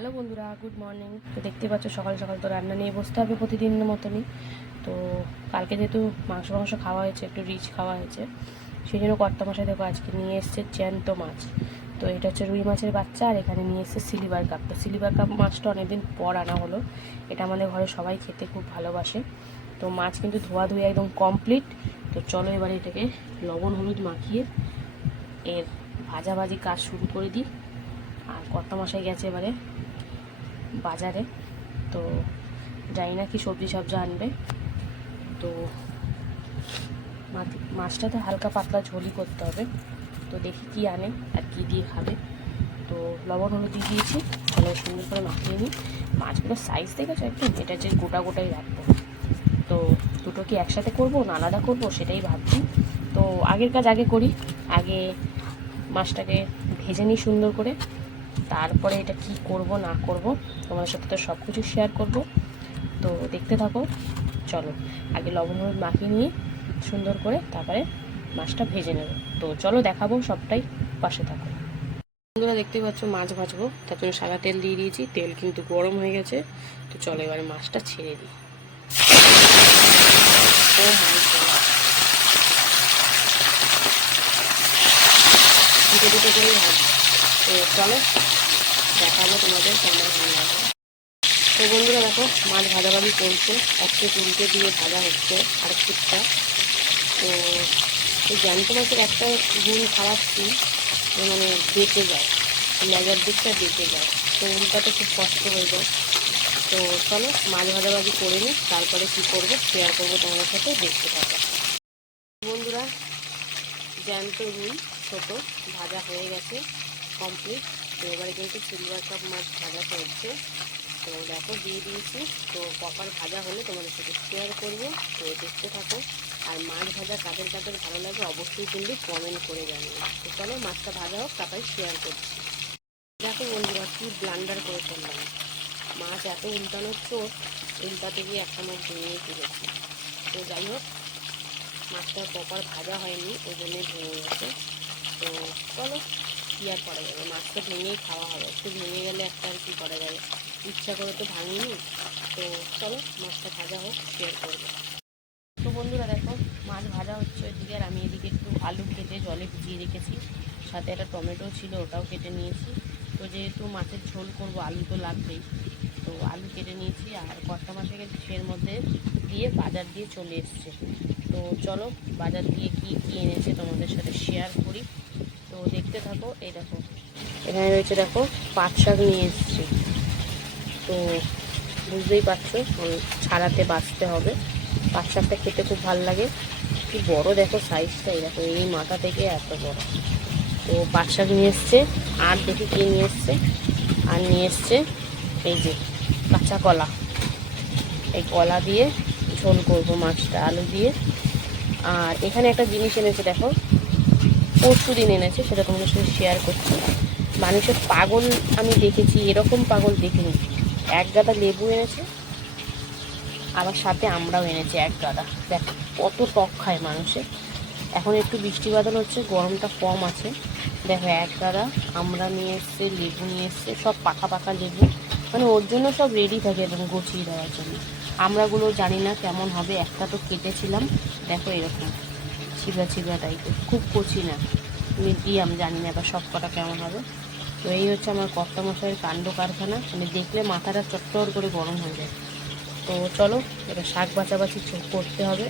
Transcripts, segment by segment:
Hello বন্ধুরা good morning তো দেখতে পাচ্ছ সকাল সকাল তো রান্না নিয়ে বসতে হবে প্রতিদিনের মতনই। তো কালকে যেহেতু মাংস মাংস খাওয়া হয়েছে, একটু রিচ খাওয়া হয়েছে, সেই জন্য কর্তা মশাই দেখো আজকে নিয়ে এসছে জ্যান্ত মাছ। তো এটা হচ্ছে রুই মাছের বাচ্চা, আর এখানে নিয়ে এসছে সিলিভার কাপ। তো সিলিভার কাপ মাছটা অনেকদিন পর আনা হলো। এটা আমাদের ঘরে সবাই খেতে খুব ভালোবাসে। তো মাছ কিন্তু ধোয়া ধুয়ে একদম কমপ্লিট তো চলো এবারে এটাকে লবণ হলুদ মাখিয়ে এর ভাজাভাজি কাজ শুরু করে দিই। আর কর্তা মশাই গেছে এবারে বাজারে। তো জানি না কি সবজি সবজি আনবে। তো মাছ- মাছটাতে হালকা পাতলা ঝোলই করতে হবে। তো দেখি কি আনে আর কি দিয়ে খাবে। তো লবণ হলুদ দিয়ে দিয়েছি। ভালো সুন্দর করে মাখিয়ে নিই। মাছগুলোর সাইজ দেখেছ একটু এটা যে গোটা গোটাই রাখব। তো দুটো কি একসাথে করব না আলাদা করব সেটাই ভাবছি। তো আগের কাজ আগে করি। আগে মাছটাকে ভেজে নিই সুন্দর করে। তারপরে এটা কি করব, না করব, তোমাদের সাথে তো সব কিছু শেয়ার করব। তো দেখতে থাকো, চলো। আগে লবণ হলুদ মাখিয়ে নিয়ে সুন্দর করে তারপরে মাছটা ভেজে নেব। তো চলো দেখাবো সবটাই, পাশে থাকো। বন্ধুরা দেখতে পাচ্ছ মাছ ভাজবো, তার জন্য সাদা তেল দিয়ে দিয়েছি, তেল কিন্তু গরম হয়ে গেছে। তো চলো এবারে মাছটা ছেড়ে দিই। ও চলো। দেখাবো তোমাদের কেমন যাবে তো বন্ধুরা দেখো, মাছ ভাজাভাজি করছে। একটু উল্টে দিয়ে ভাজা হচ্ছে আর আরেকটুটা তো এই জ্যান্ত মাছের একটা গুণ খারাপ কি? মানে বেঁচে যায়। লেজার দিকটা বেঁচে যায়। তো উল্টাতে খুব কষ্ট হয়ে যায়। তো চলো, মাছ ভাজাভাজি করে নিই। তারপরে কী করব? শেয়ার করব তোমাদের সাথে, দেখতে থাকো। বন্ধুরা, জ্যান্ত রুই ছোটো, ভাজা হয়ে গেছে কমপ্লিট তো এবারে কিন্তু সিলভার কাপ মাছ ভাজা করছে তো দেখো, দিয়ে দিয়েছি। তো কপার ভাজা হলে তোমাদের সাথে শেয়ার করব। তো দেখতে থাকো। আর মাছ ভাজা কাদের কাদের ভালো লাগে অবশ্যই কিন্তু কমেন্ট করে জানিও। তো চলো, মাছটা ভাজা হোক, তারপরে শেয়ার করছি। দেখো বন্ধুরা, কি ব্লান্ডার করে ফেললাম। মাছ এত উল্টানোর চোট উল্টাতে গিয়ে একটা মাছ ভেঙে তুলেছি তো যাই হোক মাছটা প্রপার ভাজা হয়নি, ওই জন্যই ভেঙে গেছে। তো চলো কী আর করা যাবে? মাছটা ভেঙেই খাওয়া হবে। একটু ভেঙে গেলে একটা আর কি করা যাবে? ইচ্ছা করে তো ভাঙিনি। তো চলো, মাছটা ভাজা হোক শেয়ার করব। তো বন্ধুরা দেখো, মাছ ভাজা হচ্ছে ওইদিকে আর আমি এদিকে একটু আলু কেটে জলে ভিজিয়ে রেখেছি। সাথে একটা টমেটো ছিল, ওটাও কেটে নিয়েছি। তো যেহেতু মাছের ঝোল করব, আলু তো লাগবেই। তো আলু কেটে নিয়েছি আর কর্তা মাছকে সের মধ্যে দিয়ে বাজার দিয়ে চলে এসছে। তো চলো, বাজার দিয়ে কি কি এনেছে তোমাদের সাথে শেয়ার করি। তো দেখতে থাকো এই দেখো। এখানে রয়েছে দেখো পাট শাক নিয়ে এসছে। তো বুঝতেই পারছ উম, ছাড়াতে বাঁচতে হবে। পাট শাকটা খেতে খুব ভালো লাগে। কি বড় দেখো সাইজটা এই দেখো এই মাথা থেকে এত বড়। তো পাট শাক নিয়ে এসছে আর দেখি কি নিয়ে এসছে। আর নিয়ে এসছে এই যে কাঁচা কলা। এই কলা দিয়ে ঝোল করব মাছটা আলু দিয়ে। আর এখানে একটা জিনিস এনেছে দেখো পরশু দিন এনেছে, সেটা তোমাদের সাথে শেয়ার করছি। মানুষের পাগল আমি দেখেছি, এরকম পাগল দেখিনি। এক গাদা লেবু এনেছে, আবার সাথে আমরাও এনেছি এক গাদা। দেখ, কত টক খায় মানুষে। এখন একটু বৃষ্টি বাদল হচ্ছে, গরমটা কম আছে। দেখো, এক গাদা আমরা নিয়ে এসছে, লেবু নিয়ে এসছে, সব পাকা পাকা লেবু। মানে ওর জন্য সব রেডি থাকে এবং গুছিয়ে দেওয়ার জন্য। আমরাগুলো জানি না কেমন হবে, একটা তো কেটেছিলাম। দেখো, এরকম। ছিবড়া ছিবড়া টাইপের খুব কচি না। মিডিয়াম জানি না এবার সব কটা কেমন হবে। তো এই হচ্ছে আমার কর্তা মশাইয়ের কাণ্ড কারখানা। মানে দেখলে মাথাটা চট্টর করে গরম হয়ে যায়। তো চলো এটা শাক বাছাবাছি করতে হবে।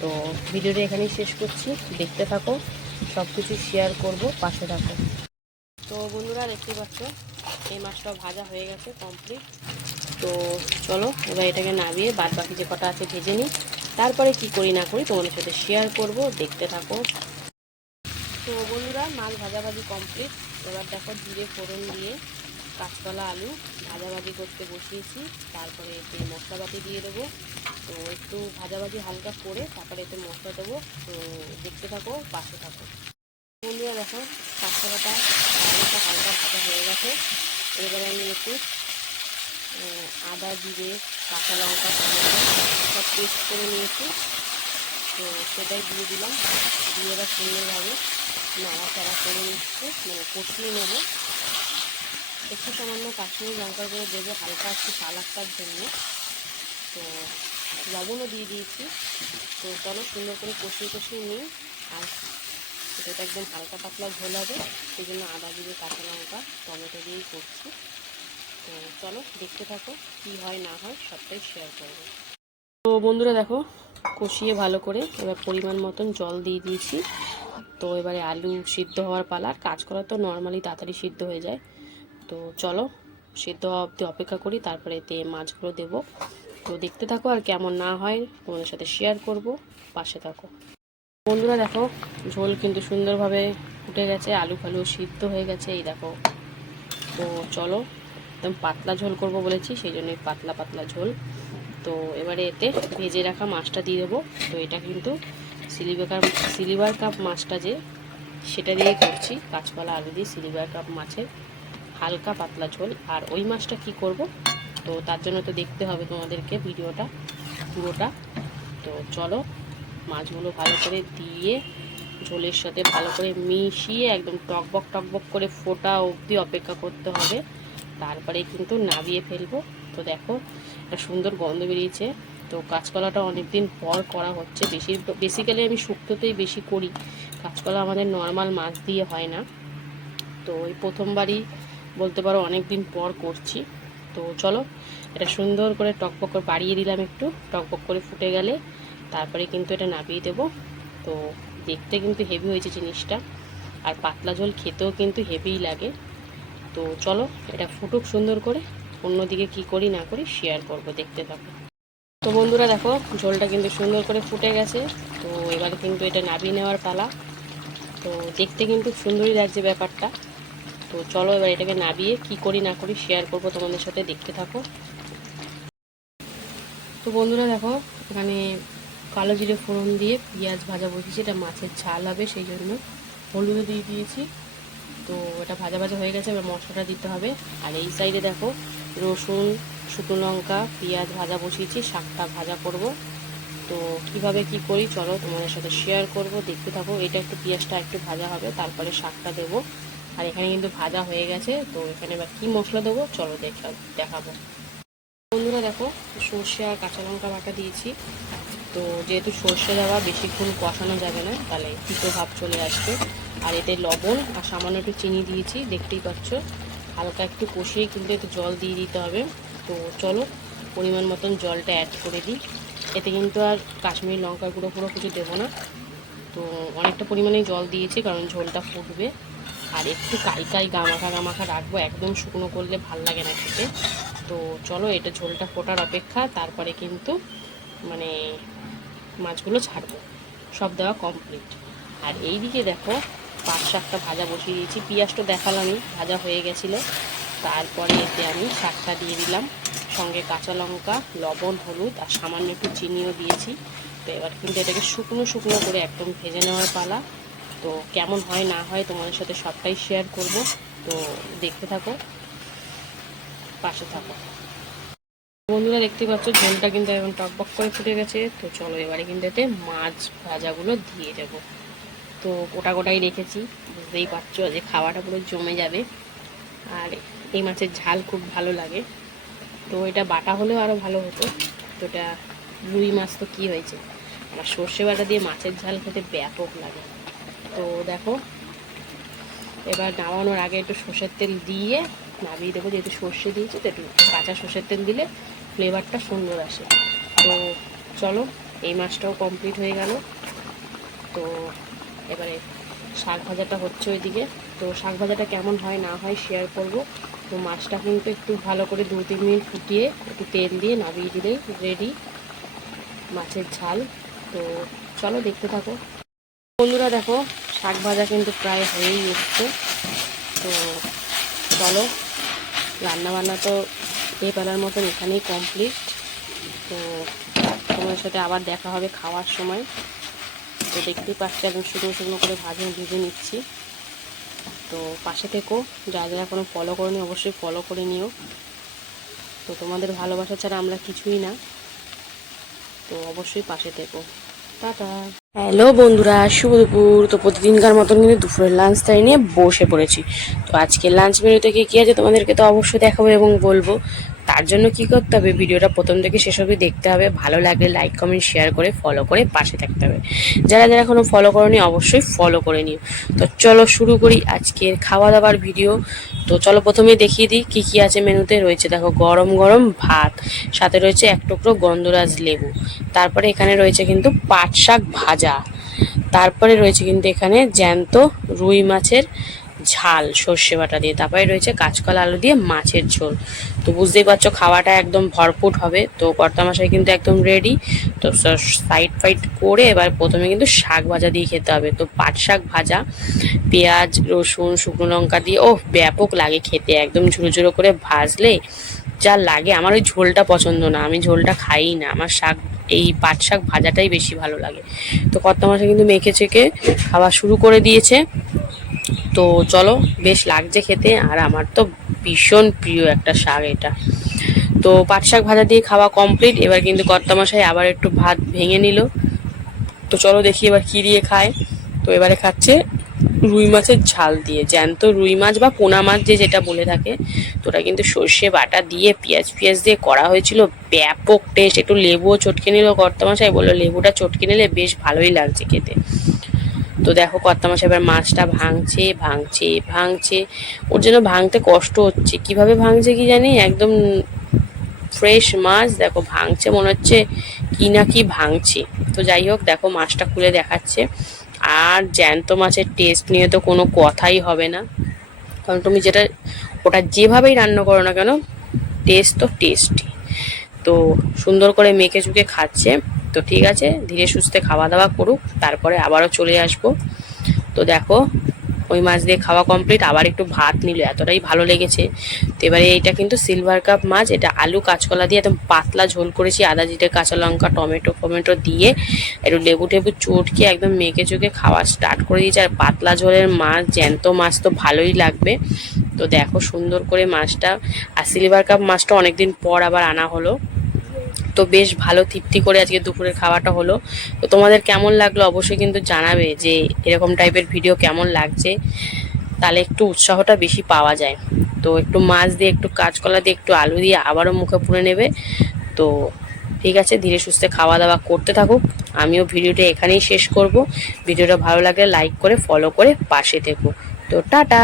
তো ভিডিওটা এখানেই শেষ করছি। দেখতে থাকো সব কিছু শেয়ার করব, পাশে থাকো। তো বন্ধুরা দেখতে পাচ্ছ, এই মাছটা ভাজা হয়ে গেছে কমপ্লিট তো চলো, এবার এটাকে নামিয়ে বাদ বাকি যে কটা আছে ভেজে নিই। তারপরে কি করি না করি তোমাদের সাথে শেয়ার করব, দেখতে থাকো। তো বন্ধুরা, মাছ ভাজাভাজি কমপ্লিট এবার দেখো জিরে ফোড়ন দিয়ে কাঁচকলা, আলু ভাজাভাজি করতে বসিয়েছি। তারপরে এতে মশলাপাতি দিয়ে দেবো। তো একটু ভাজাভাজি হালকা করে তারপরে এতে মশলা দেবো। তো দেখতে থাকো, পাশে থাকো। বন্ধুরা দেখো, কাঁচকলাটা আলুটা হালকা ভাজা হয়ে গেছে। এবারে আমি একটু আদা, জিরে, কাঁচা লঙ্কা সব পেস্ট করে নিয়েছি। তো সেটাই দিয়ে দিলাম। দিয়ে এবার সুন্দরভাবে নাড়াচাড়া করে নিচ্ছে মানে কষিয়ে নেব। একটু সামান্য কাশ্মীরি লঙ্কার গুঁড়ো দেবো, হালকা একটু কালারটার জন্য। তো লবণও দিয়ে দিয়েছি। তো চলো সুন্দর করে কষিয়ে কষিয়ে নিই। আর সেটা একদম হালকা পাতলা ঝোল হবে। সেই জন্য আদা, জিরে, কাঁচা লঙ্কা, টমেটো দিয়েই করছি। তো চলো দেখতে থাকো কী হয়, না হয়, সবটাই শেয়ার করব। তো বন্ধুরা দেখো, কষিয়ে ভালো করে এবার পরিমাণ মতন জল দিয়ে দিয়েছি। তো এবারে আলু সিদ্ধ হওয়ার পালা কাজ করা তো নর্মালি তাড়াতাড়ি সিদ্ধ হয়ে যায়। তো চলো, সিদ্ধ হওয়া অবধি অপেক্ষা করি, তারপরে এতে মাছগুলো দেবো। তো দেখতে থাকো আর কেমন না হয়, তোমাদের সাথে শেয়ার করব, পাশে থাকো। বন্ধুরা দেখো, ঝোল কিন্তু সুন্দরভাবে ফুটে গেছে, আলু ফালু সিদ্ধ হয়ে গেছে, এই দেখো। তো চলো একদম পাতলা ঝোল করব বলেছি, সেই জন্যই পাতলা পাতলা ঝোল। তো এবারে এতে ভেজে রাখা মাছটা দিয়ে দেবো। তো এটা কিন্তু সিলিভার সিলিভার কাপ মাছটা যে, সেটা দিয়ে করছি। কাঁচকলা, আলু দিয়ে সিলিভার কাপ মাছের হালকা পাতলা ঝোল। আর ওই মাছটা কি করব? তো তার জন্য তো দেখতে হবে তোমাদেরকে ভিডিওটা, পুরোটা। তো চলো মাছগুলো ভালো করে দিয়ে ঝোলের সাথে ভালো করে মিশিয়ে একদম টকবক টকবক করে ফোটা অবধি অপেক্ষা করতে হবে। তারপরে কিন্তু নাবিয়ে ফেলব। তো দেখো, একটা সুন্দর গন্ধ বেরিয়েছে। তো কাঁচকলাটা অনেক দিন পর করা হচ্ছে। বেশি বেসিক্যালি আমি শুক্তোতেই বেশি করি। কাঁচকলা আমাদের নর্মাল মাছ দিয়ে হয় না। তো এই প্রথমবারই বলতে পারো অনেক দিন পর করছি। তো চলো, এটা সুন্দর করে টকপক করে বাড়িয়ে দিলাম একটু। টকপক করে ফুটে গেলে তারপরে কিন্তু এটা নাবিয়ে দেবো। তো দেখতে কিন্তু হেভি হয়েছে জিনিসটা। আর পাতলা ঝোল খেতেও কিন্তু হেভিই লাগে। তো চলো, এটা ফুটুক সুন্দর করে। অন্যদিকে কি করি না করি শেয়ার করব, দেখতে থাকো। তো বন্ধুরা দেখো, ঝোলটা কিন্তু সুন্দর করে ফুটে গেছে। তো এবারে কিন্তু এটা নাবিয়ে নেওয়ার পালা। তো দেখতে কিন্তু সুন্দরই লাগছে ব্যাপারটা। তো চলো এবার এটাকে নাবিয়ে কি করি না করি শেয়ার করব তোমাদের সাথে, দেখতে থাকো। তো বন্ধুরা দেখো, এখানে কালো জিরে ফোড়ন দিয়ে পেঁয়াজ ভাজা বসেছি। এটা মাছের ঝাল হবে, সেই জন্য হলুদও দিয়ে দিয়েছি। তো এটা ভাজা ভাজা হয়ে গেছে, এবার মশলাটা দিতে হবে। আর এই সাইডে দেখো, রসুন, শুকনো লঙ্কা, পেঁয়াজ ভাজা বসিয়েছি, শাকটা ভাজা করব। তো কীভাবে কি করি চলো তোমাদের সাথে শেয়ার করব, দেখতে থাকো। এটা একটু পেঁয়াজটা একটু ভাজা হবে, তারপরে শাকটা দেবো। আর এখানে কিন্তু ভাজা হয়ে গেছে, তো এখানে এবার কী মশলা দেবো চলো দেখা, দেখাবো। বন্ধুরা দেখো, সর্ষে আর কাঁচা লঙ্কা বাটা দিয়েছি। তো যেহেতু সর্ষে দেওয়া বেশিক্ষণ কষানো যাবে না, তাহলে তিতো ভাব চলে আসবে। আর এতে লবণ আর সামান্য একটু চিনি দিয়েছি, দেখতেই পাচ্ছ। হালকা একটু কষিয়ে কিন্তু একটু জল দিয়ে দিতে হবে। তো চলো, পরিমাণ মতন জলটা অ্যাড করে দিই। এতে কিন্তু আর কাশ্মীরি লঙ্কা গুঁড়ো পুরো কিছু দেবো না। তো অনেকটা পরিমাণেই জল দিয়েছি, কারণ ঝোলটা ফুটবে। আর একটু কাই কাই গামাখা গামাখা রাখব, একদম শুকনো করলে ভালো লাগে না খেতে। তো চলো, এটা ঝোলটা ফোটার অপেক্ষা, তারপরে কিন্তু মানে মাছগুলো ছাড়বো। সব দেওয়া কমপ্লিট আর এই দিকে দেখো পাঁচ শাকটা ভাজা বসিয়ে দিয়েছি। পেঁয়াজটা দেখালামই, ভাজা হয়ে গেছিল। তারপরে এতে আমি শাকটা দিয়ে দিলাম। সঙ্গে কাঁচা লঙ্কা, লবণ, হলুদ আর সামান্য একটু চিনিও দিয়েছি। তো এবার কিন্তু এটাকে শুকনো শুকনো করে একদম ভেজে নেওয়ার পালা। তো কেমন হয় না হয় তোমাদের সাথে সবটাই শেয়ার করব। তো দেখতে থাকো, পাশে থাকো। বন্ধুরা দেখতে পাচ্ছ, ঝোলটা কিন্তু এখন টকবক করে ফুটে গেছে। তো চলো এবারে কিন্তু এতে মাছ ভাজাগুলো দিয়ে দেবো তো গোটা গোটাই রেখেছি। বুঝতেই পারছ যে খাওয়াটা পুরো জমে যাবে। আর এই মাছের ঝাল খুব ভালো লাগে। তো এটা বাটা হলেও আরও ভালো হতো। তো এটা রুই মাছ তো কী হয়েছে? আমার সর্ষে বাটা দিয়ে মাছের ঝাল খেতে ব্যাপক লাগে। তো দেখো, এবার নামানোর আগে একটু সর্ষের তেল দিয়ে নামিয়ে দেবো। যেহেতু সর্ষে দিয়েছি, তো একটু কাঁচা সর্ষের তেল দিলে ফ্লেভারটা সুন্দর আসে। তো চলো, এই মাছটাও কমপ্লিট হয়ে গেল। তো এবারে শাক ভাজাটা হচ্ছে ওইদিকে। তো শাক ভাজাটা কেমন হয়, না হয় শেয়ার করব। তো মাছটা কিন্তু একটু ভালো করে দু, তিন মিনিট ফুটিয়ে একটু তেল দিয়ে নামিয়ে দিলেই রেডি মাছের ঝাল। তো চলো দেখতে থাকো। বন্ধুরা দেখো, শাক ভাজা কিন্তু প্রায় হয়েই এসছে। তো চলো, রান্নাবান্না তো বেলার মতন এখানেই কমপ্লিট তো তোমার সাথে আবার দেখা হবে খাওয়ার সময়। তো দেখতেই পাচ্ছি, একদম শুকনো শুকনো করে ভাজে ভেজে নিচ্ছি। তো পাশে থেকো যা যা এখনও ফলো করে নিও অবশ্যই ফলো করে নিও। তো তোমাদের ভালোবাসা ছাড়া আমরা কিছুই না। তো অবশ্যই পাশে থেকো। টাটা। হ্যালো বন্ধুরা, শুভ দুপুর। তো প্রতিদিনকার মতন কিন্তু দুপুরের লাঞ্চ টাইম নিয়ে বসে পড়েছি। তো আজকে লাঞ্চ মেনুতে কি কী আছে তোমাদেরকে তো অবশ্যই দেখাবো এবং বলব। তার জন্য কি করতে হবে? ভিডিওটা প্রথম থেকে শেষ অবধি দেখতে হবে। ভালো লাগলে লাইক কমেন্ট শেয়ার করে ফলো করে পাশে থাকতে হবে। যারা যারা এখনও ফলো করনি, অবশ্যই ফলো করে নিও। তো চলো শুরু করি আজকের খাওয়া দাওয়ার ভিডিও তো চলো প্রথমে দেখিয়ে দিই কী কী আছে মেনুতে। রয়েছে দেখো গরম গরম ভাত, সাথে রয়েছে এক টুকরো গন্ধরাজ লেবু। তারপরে এখানে রয়েছে কিন্তু পাট শাক ভাজা। তারপরে রয়েছে কিন্তু এখানে জ্যান্ত রুই মাছের ঝাল, সর্ষে বাটা দিয়ে। তারপরে রয়েছে কাঁচকলা, আলু দিয়ে মাছের ঝোল। তো বুঝতেই পারছ, খাওয়াটা একদম ভরপুর হবে। তো কর্তামশাই কিন্তু একদম রেডি তো সাইড ফাইড করে এবার প্রথমে কিন্তু শাক ভাজা দিয়ে খেতে হবে। তো পাট শাক ভাজা, পেঁয়াজ, রসুন, শুকনো লঙ্কা দিয়ে ও ব্যাপক লাগে খেতে। একদম ঝুড়ো ঝুড়ো করে ভাজলে যা লাগে। আমার ওই ঝোলটা পছন্দ না। আমি ঝোলটা খাই না। আমার শাক, এই পাট শাক ভাজাটাই বেশি ভালো লাগে। তো কর্তা মাসে কিন্তু মেখে চেখে খাওয়া শুরু করে দিয়েছে। তো চলো, বেশ লাগছে খেতে, আর আমার তো ভীষণ প্রিয় একটা শাক এটা। তো পাট শাক ভাজা দিয়ে খাওয়া কমপ্লিট এবার কিন্তু কর্তামশাই আবার একটু ভাত ভেঙে নিল। তো চলো দেখি এবার কী দিয়ে খায়। তো এবারে খাচ্ছে রুই মাছের ঝাল দিয়ে, জ্যান্ত রুই মাছ বা পোনা মাছ যে যেটা বলে থাকে। তো ওটা কিন্তু সর্ষে বাটা দিয়ে পেঁয়াজ পেঁয়াজ দিয়ে করা হয়েছিল। ব্যাপক টেস্ট একটু লেবুও চটকে নিল কর্তামশাই, বলল লেবুটা চটকে নিলে বেশ ভালোই লাগছে খেতে। তো দেখো কর্তামশাই, এবার মাছটা ভাঙছে ভাঙছে ভাঙছে। ওর জন্য ভাঙতে কষ্ট হচ্ছে। কীভাবে ভাঙছে কি জানি? একদম ফ্রেশ মাছ, দেখো ভাঙছে, মনে হচ্ছে কি না কি ভাঙছে। তো যাই হোক, দেখো মাছটা খুলে দেখাচ্ছে। আর জ্যান্ত মাছের টেস্ট নিয়ে তো কোনো কথাই হবে না। কারণ তুমি যেটা, ওটা যেভাবেই রান্না করো না কেন টেস্ট তো টেস্টই তো সুন্দর করে মেখে চুকে খাচ্ছে। তো ঠিক আছে, ধীরে সুস্থে খাওয়া দাওয়া করুক, তারপরে আবারও চলে আসব। তো দেখো, ওই মাছ দিয়ে খাওয়া কমপ্লিট আবার একটু ভাত নিল, এতটাই ভালো লেগেছে। তো এবারে এইটা কিন্তু সিলভার কাপ মাছ, এটা আলু কাঁচকলা দিয়ে একদম পাতলা ঝোল করেছি, আদা জিটে কাঁচা লঙ্কা, টমেটো, ফমেটো দিয়ে একটু লেবু টেবু চটকে একদম মেখে চুকে খাওয়া স্টার্ট করে দিয়েছে। আর পাতলা ঝোলের মাছ, জ্যান্ত মাছ তো ভালোই লাগবে। তো দেখো সুন্দর করে মাছটা, আর সিলভার কাপ মাছটা অনেকদিন পর আবার আনা হলো। তো বেশ ভালো তৃপ্তি করে আজকে দুপুরের খাওয়াটা হলো। তো তোমাদের কেমন লাগল অবশ্যই কিন্তু জানাবে যে এরকম টাইপের ভিডিও কেমন লাগছে। তাহলে একটু উৎসাহটা বেশি পাওয়া যায়। তো একটু মাছ দিয়ে, একটু কাঁচকলা দিয়ে, একটু আলু দিয়ে আবারও মুখে পুড়ে নেবে। তো ঠিক আছে, ধীরে সুস্থে খাওয়া দাওয়া করতে থাকুক। আমিও ভিডিওটা এখানেই শেষ করব। ভিডিওটা ভালো লাগলে লাইক করে ফলো করে পাশে থেকো। তো টাটা!